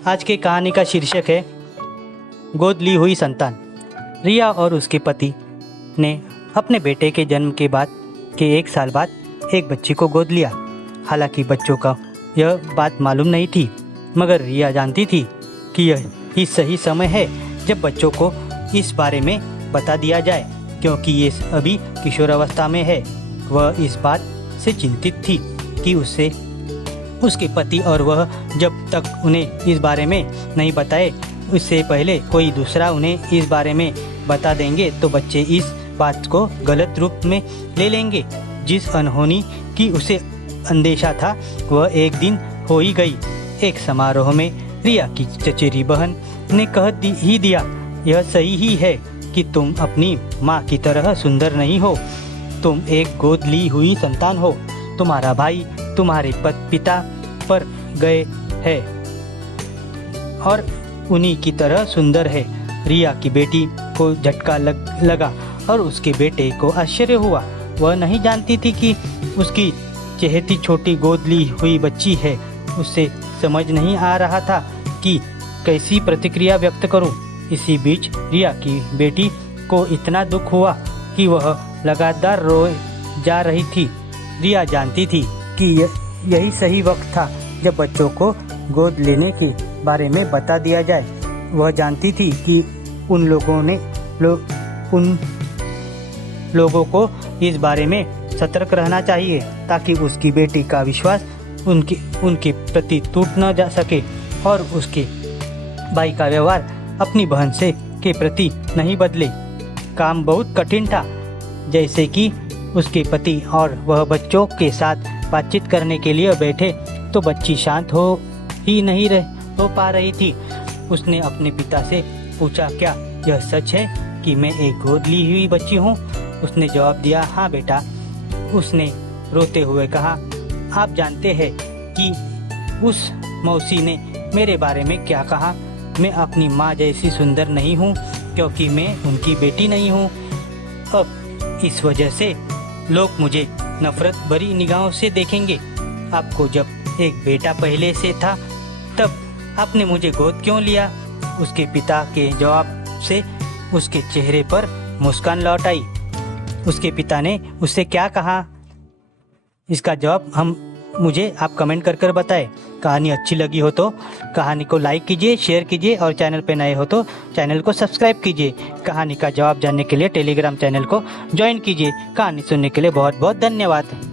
आज की कहानी का शीर्षक है गोद ली हुई संतान। रिया और उसके पति ने अपने बेटे के जन्म के बाद के 1 साल बाद एक बच्ची को गोद लिया। हालांकि बच्चों का यह बात मालूम नहीं थी, मगर रिया जानती थी कि यह ही सही समय है जब बच्चों को इस बारे में बता दिया जाए, क्योंकि ये अभी किशोरावस्था में है। वह इस बात से चिंतित थी कि उसके पति और वह जब तक उन्हें इस बारे में नहीं बताए, उससे पहले कोई दूसरा उन्हें इस बारे में बता देंगे तो बच्चे इस बात को गलत रूप में ले लेंगे। जिस अनहोनी की उसे अंदेशा था वह एक दिन हो ही गई। एक समारोह में रिया की चचेरी बहन ने कह ही दिया, यह सही ही है कि तुम अपनी माँ की तरह सुंदर नहीं हो, तुम एक गोद ली हुई संतान हो। तुम्हारा भाई तुम्हारे पिता पर गए है और उन्हीं की तरह सुंदर है। रिया की बेटी को झटका लगा और उसके बेटे को आश्चर्य हुआ। वह नहीं जानती थी कि उसकी चहेती छोटी गोद ली हुई बच्ची है। उससे समझ नहीं आ रहा था कि कैसी प्रतिक्रिया व्यक्त करूं। इसी बीच रिया की बेटी को इतना दुख हुआ कि वह लगातार रोए जा रही थी। रिया जानती थी कि यही सही वक्त था जब बच्चों को गोद लेने के बारे में बता दिया जाए। वह जानती थी कि उन लोगों को इस बारे में सतर्क रहना चाहिए ताकि उसकी बेटी का विश्वास उनके प्रति टूट न जा सके और उसके भाई का व्यवहार अपनी बहन से के प्रति नहीं बदले। काम बहुत कठिन था, जैसे कि उसके पति और वह बच्चों के साथ बातचीत करने के लिए बैठे तो बच्ची शांत हो पा रही थी। उसने अपने पिता से पूछा, क्या यह सच है कि मैं एक गोद ली हुई बच्ची हूँ? उसने जवाब दिया, हाँ बेटा। उसने रोते हुए कहा, आप जानते हैं कि उस मौसी ने मेरे बारे में क्या कहा? मैं अपनी माँ जैसी सुंदर नहीं हूँ क्योंकि मैं उनकी बेटी नहीं हूँ। अब इस वजह से लोग मुझे नफरत भरी निगाहों से देखेंगे। आपको जब एक बेटा पहले से था तब आपने मुझे गोद क्यों लिया? उसके पिता के जवाब से उसके चेहरे पर मुस्कान लौट आई। उसके पिता ने उससे क्या कहा, इसका जवाब मुझे आप कमेंट कर बताएं। कहानी अच्छी लगी हो तो कहानी को लाइक कीजिए, शेयर कीजिए और चैनल पे नए हो तो चैनल को सब्सक्राइब कीजिए। कहानी का जवाब जानने के लिए टेलीग्राम चैनल को ज्वाइन कीजिए। कहानी सुनने के लिए बहुत बहुत धन्यवाद।